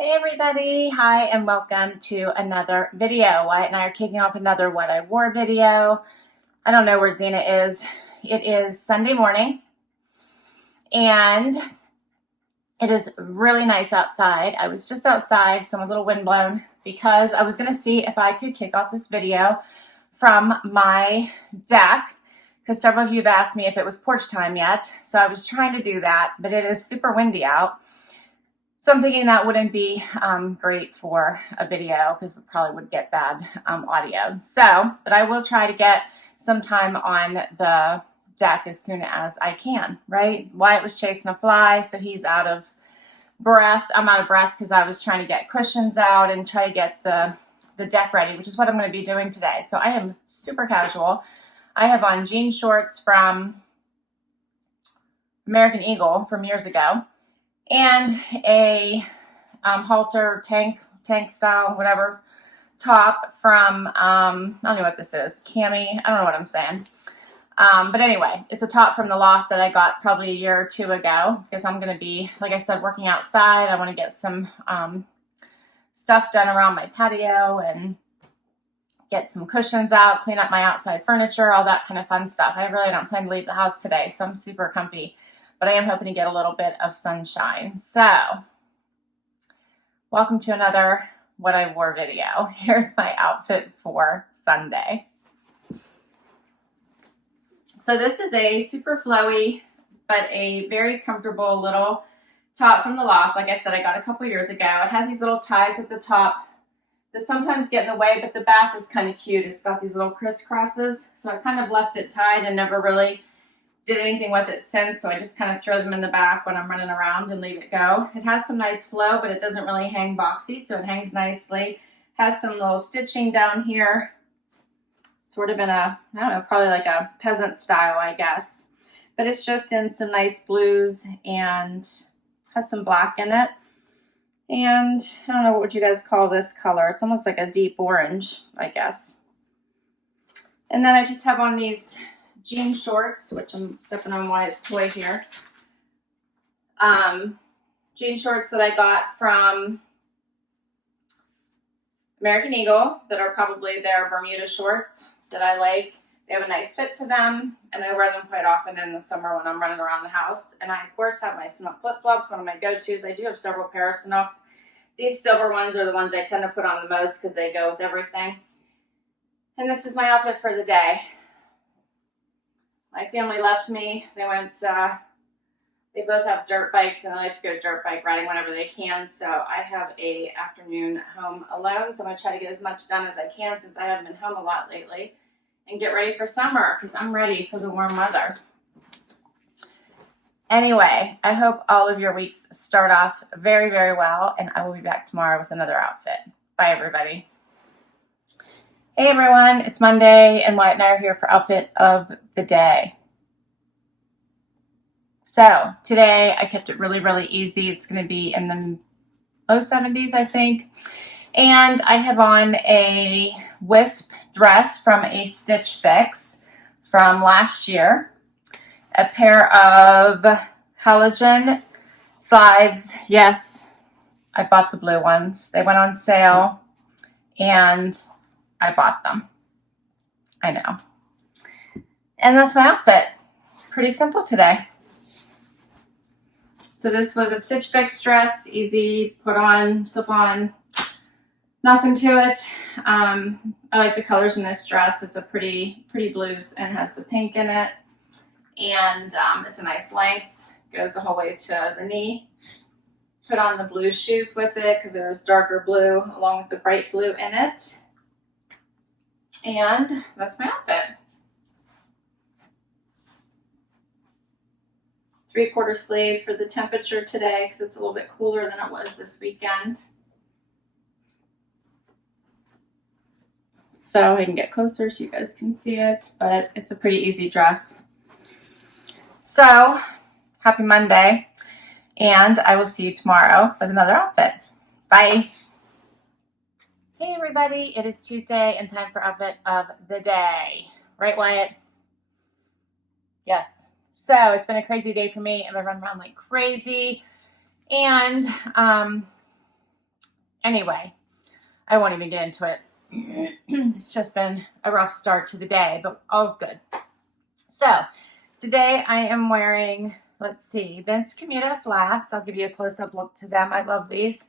Hey everybody, hi and welcome to another video. Wyatt and I are kicking off another What I Wore video. I don't know where Zena is. It is Sunday morning and it is really nice outside. I was just outside, so I'm a little windblown because I was going to see if I could kick off this video from my deck because several of you have asked me if it was porch time yet. So I was trying to do that, but it is super windy out. So I'm thinking that wouldn't be great for a video because we probably would get bad audio. But I will try to get some time on the deck as soon as I can, right? Wyatt was chasing a fly, so he's out of breath. I'm out of breath because I was trying to get cushions out and try to get the deck ready, which is what I'm going to be doing today. So I am super casual. I have on jean shorts from American Eagle from years ago. And a halter tank style, whatever, top from, I don't know what this is, Cami, I don't know what I'm saying. But anyway, it's a top from the Loft that I got probably a year or two ago because I'm going to be, like I said, working outside. I want to get some stuff done around my patio and get some cushions out, clean up my outside furniture, all that kind of fun stuff. I really don't plan to leave the house today, so I'm super comfy. But I am hoping to get a little bit of sunshine. So, welcome to another What I Wore video. Here's my outfit for Sunday. So this is a super flowy, but a very comfortable little top from the Loft. Like I said, I got a couple years ago. It has these little ties at the top that sometimes get in the way, but the back is kind of cute. It's got these little crisscrosses. So I kind of left it tied and never really did anything with it since, so I just kind of throw them in the back when I'm running around and leave it go. It has some nice flow, but it doesn't really hang boxy, so it hangs nicely. Has some little stitching down here, sort of in a, I don't know, probably like a peasant style, I guess. But it's just in some nice blues and has some black in it. And I don't know, what would you guys call this color? It's almost like a deep orange, I guess. And then I just have on these jean shorts, which I'm stepping on Wyatt's toy here. Jean shorts that I got from American Eagle that are probably their Bermuda shorts that I like. They have a nice fit to them, and I wear them quite often in the summer when I'm running around the house. And I, of course, have my Sanuk flip-flops, one of my go-tos. I do have several pair of Sanuks. These silver ones are the ones I tend to put on the most because they go with everything. And this is my outfit for the day. My family left me. They went, they both have dirt bikes and they like to go dirt bike riding whenever they can. So I have a afternoon home alone. So I'm going to try to get as much done as I can since I haven't been home a lot lately and get ready for summer because I'm ready for the warm weather. Anyway, I hope all of your weeks start off very, very well, and I will be back tomorrow with another outfit. Bye, everybody. Hey everyone, it's Monday and Wyatt and I are here for outfit of the day. So today I kept it really, really easy. It's going to be in the low 70s, I think. And I have on a Wisp dress from a StitchFix from last year. A pair of Halogen slides. Yes, I bought the blue ones. They went on sale and I bought them. I know. And that's my outfit. Pretty simple today. So this was a StitchFix dress. Easy, put on, slip on. Nothing to it. I like the colors in this dress. It's a pretty blues and has the pink in it. And it's a nice length. Goes the whole way to the knee. Put on the blue shoes with it because there's darker blue along with the bright blue in it. And that's my outfit. 3/4 sleeve for the temperature today because it's a little bit cooler than it was this weekend. So I can get closer so you guys can see it, but it's a pretty easy dress. So, happy Monday, and I will see you tomorrow with another outfit. Bye. Hey everybody, it is Tuesday and time for outfit of the day. Right, Wyatt? Yes. So it's been a crazy day for me. I've been running around like crazy. And Anyway, I won't even get into it. It's just been a rough start to the day, but all's good. So today I am wearing, let's see, Vince Camuto flats. I'll give you a close-up look to them. I love these.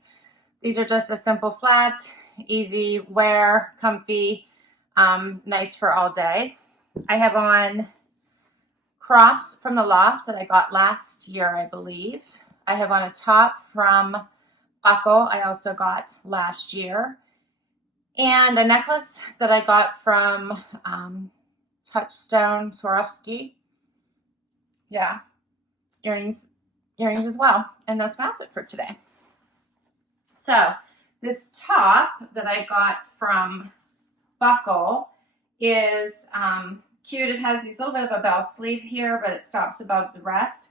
These are just a simple flat, easy wear, comfy, nice for all day. I have on crops from the Loft that I got last year, I believe. I have on a top from Buckle I also got last year. And a necklace that I got from Touchstone, Swarovski. Yeah, earrings as well. And that's my outfit for today. So this top that I got from Buckle is cute. It has these little bit of a bell sleeve here, but it stops above the wrist.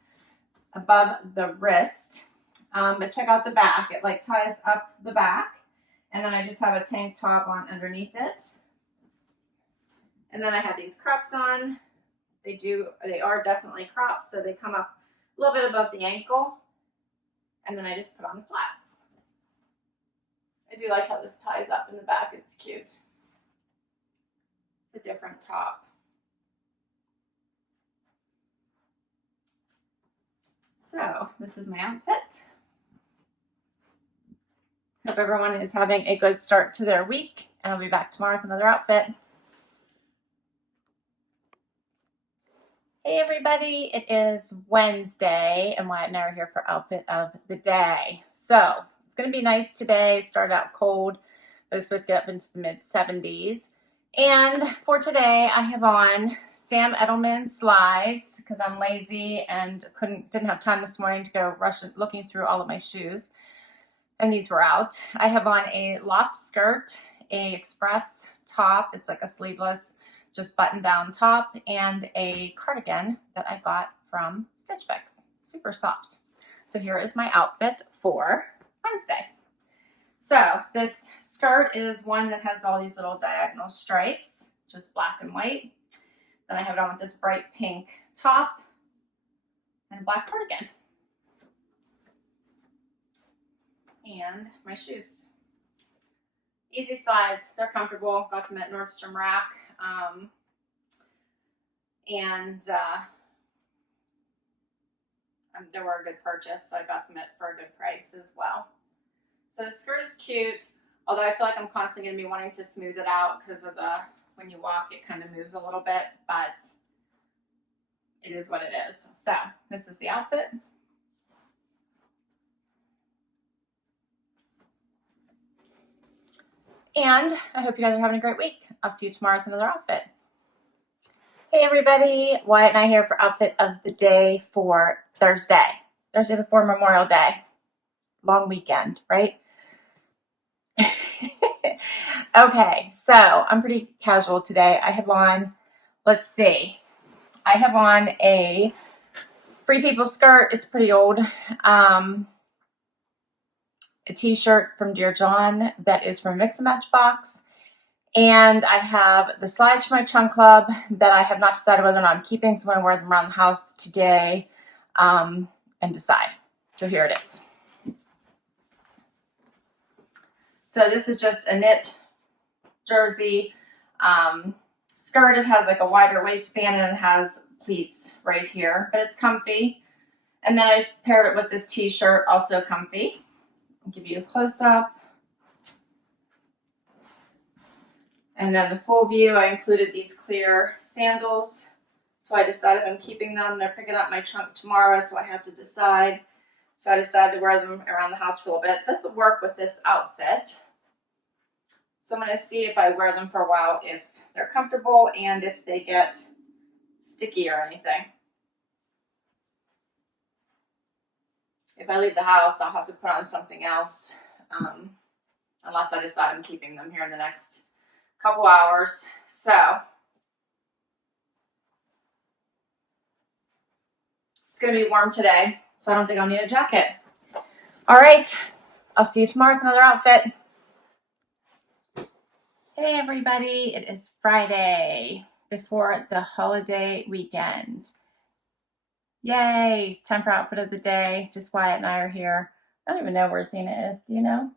But check out the back. It like ties up the back. And then I just have a tank top on underneath it. And then I have these crops on. They are definitely crops, so they come up a little bit above the ankle. And then I just put on the flats. I do like how this ties up in the back. It's cute. It's a different top. So this is my outfit. Hope everyone is having a good start to their week, and I'll be back tomorrow with another outfit. Hey everybody, it is Wednesday, and Wyatt and I are here for outfit of the day. So it's going to be nice today. Started out cold, but it's supposed to get up into the mid-70s. And for today, I have on Sam Edelman slides because I'm lazy and didn't have time this morning to go looking through all of my shoes. And these were out. I have on a Loft skirt, a express top. It's like a sleeveless, just button down top, and a cardigan that I got from StitchFix. Super soft. So here is my outfit for Wednesday. So this skirt is one that has all these little diagonal stripes, just black and white. Then I have it on with this bright pink top and a black cardigan. And my shoes. Easy slides. They're comfortable. Got them at Nordstrom rack. They were a good purchase, so I got them for a good price as well. So the skirt is cute, although I feel like I'm constantly going to be wanting to smooth it out because of when you walk, it kind of moves a little bit, but it is what it is. So this is the outfit. And I hope you guys are having a great week. I'll see you tomorrow with another outfit. Hey everybody, Wyatt and I here for outfit of the day for Thursday before Memorial Day. Long weekend, right? Okay, so I'm pretty casual today. I have on, let's see, I have on a Free People skirt. It's pretty old. A t-shirt from Dear John that is from Mix and Match Box. And I have the slides from my Chunk Club that I have not decided whether or not I'm keeping, so I'm going to wear them around the house today and decide. So here it is. So this is just a knit jersey skirt. It has like a wider waistband and it has pleats right here, but it's comfy. And then I paired it with this t-shirt, also comfy. I'll give you a close-up. And then the full view, I included these clear sandals. So I decided I'm keeping them. They're picking up my trunk tomorrow, so I have to decide. So I decided to wear them around the house for a little bit. This will work with this outfit. So I'm going to see if I wear them for a while, if they're comfortable and if they get sticky or anything. If I leave the house, I'll have to put on something else, unless I decide I'm keeping them here in the next couple hours. So it's going to be warm today, so I don't think I'll need a jacket. All right, I'll see you tomorrow with another outfit. Hey everybody, it is Friday before the holiday weekend. Yay, it's time for outfit of the day. Just Wyatt and I are here. I don't even know where Zena is. Do you know?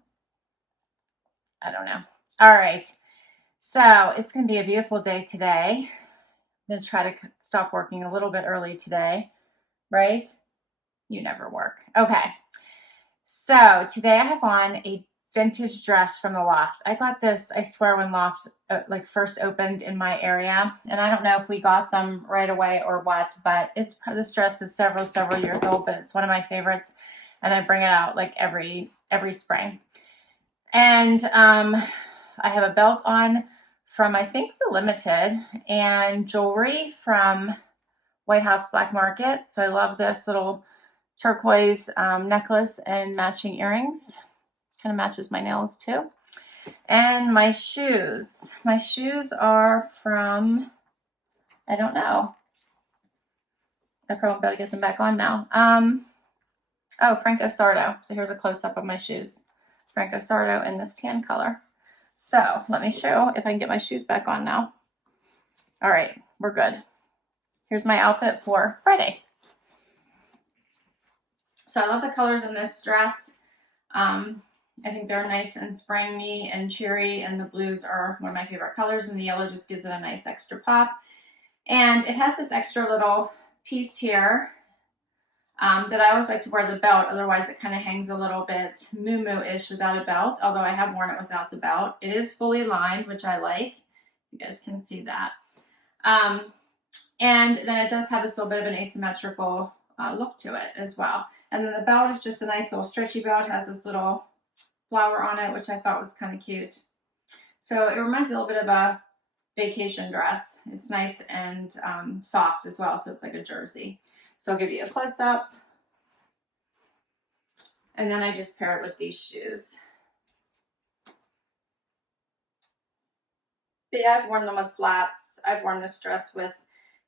I don't know. All right. So it's going to be a beautiful day today. I'm going to try to stop working a little bit early today, right? You never work. Okay. So today I have on a vintage dress from the Loft. I got this, I swear, when Loft like first opened in my area, and I don't know if we got them right away or what, but this dress is several years old, but it's one of my favorites, and I bring it out like every spring. And I have a belt on from, I think, the Limited, and jewelry from White House Black Market. So I love this little turquoise necklace and matching earrings. Kind of matches my nails too. And my shoes. My shoes are from, I don't know. I probably better get them back on now. Oh, Franco Sarto. So here's a close-up of my shoes. Franco Sarto in this tan color. So let me show if I can get my shoes back on now. All right, we're good. Here's my outfit for Friday. So I love the colors in this dress. I think they're nice and springy and cheery, and the blues are one of my favorite colors, and the yellow just gives it a nice extra pop. And it has this extra little piece here that I always like to wear the belt, otherwise it kind of hangs a little bit moo-moo-ish without a belt, although I have worn it without the belt. It is fully lined, which I like. You guys can see that. And then it does have this little bit of an asymmetrical look to it as well. And then the belt is just a nice little stretchy belt. It has this little flower on it, which I thought was kind of cute. So it reminds me a little bit of a vacation dress. It's nice and soft as well, so it's like a jersey. So I'll give you a close-up. And then I just pair it with these shoes. But yeah, I've worn them with flats. I've worn this dress with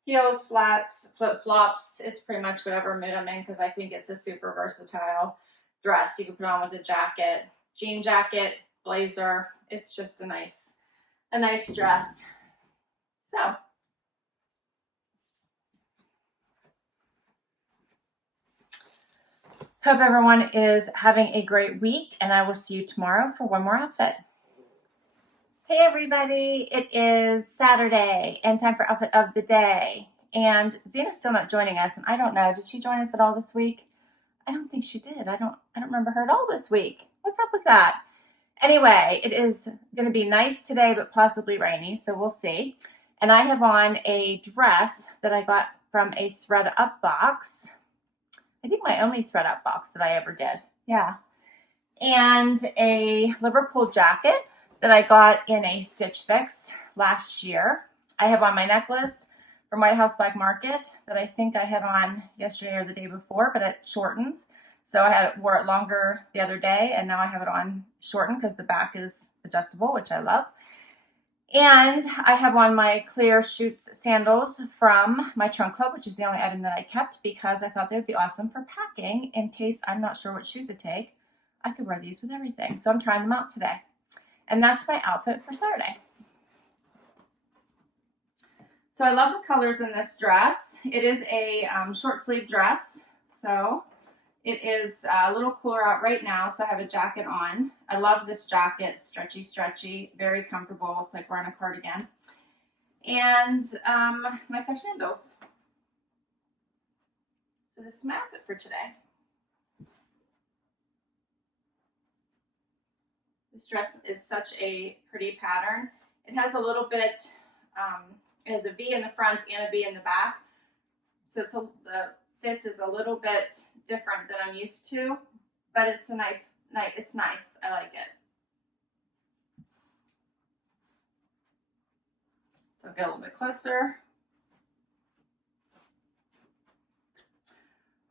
heels, flats, flip-flops. It's pretty much whatever mood I'm in, because I think it's a super versatile dress. You can put on with a jacket, jean jacket, blazer. It's just a nice dress. So hope everyone is having a great week, and I will see you tomorrow for one more outfit. Hey everybody, it is Saturday and time for outfit of the day. And Zena's still not joining us, and I don't know, did she join us at all this week? I don't think she did. I don't remember her at all this week. What's up with that? Anyway, it is going to be nice today, but possibly rainy, so we'll see. And I have on a dress that I got from a thread up box. I think my only thread up box that I ever did. Yeah. And a Liverpool jacket that I got in a StitchFix last year. I have on my necklace from White House Black Market that I think I had on yesterday or the day before, but it shortens. So I wore it longer the other day, and now I have it on shortened because the back is adjustable, which I love. And I have on my clear Schutz sandals from my trunk club, which is the only item that I kept because I thought they would be awesome for packing in case I'm not sure what shoes to take. I could wear these with everything. So I'm trying them out today. And that's my outfit for Saturday. So I love the colors in this dress. It is a short sleeve dress. So it is a little cooler out right now, so I have a jacket on. I love this jacket, stretchy, very comfortable. It's like wearing a cardigan. And my pair of sandals. So this is my outfit for today. This dress is such a pretty pattern. It has a little bit, it has a V in the front and a V in the back. So the fit is a little bit different than I'm used to, but it's a nice. I like it. So get a little bit closer.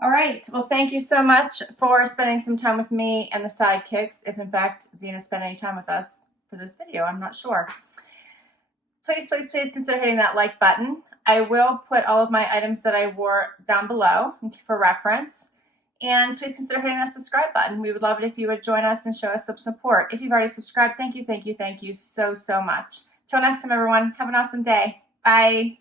All right, well, thank you so much for spending some time with me and the sidekicks. If in fact Zena spent any time with us for this video, I'm not sure. Please consider hitting that like button. I will put all of my items that I wore down below for reference. And please consider hitting that subscribe button. We would love it if you would join us and show us some support. If you've already subscribed, thank you so much. Till next time, everyone, have an awesome day. Bye.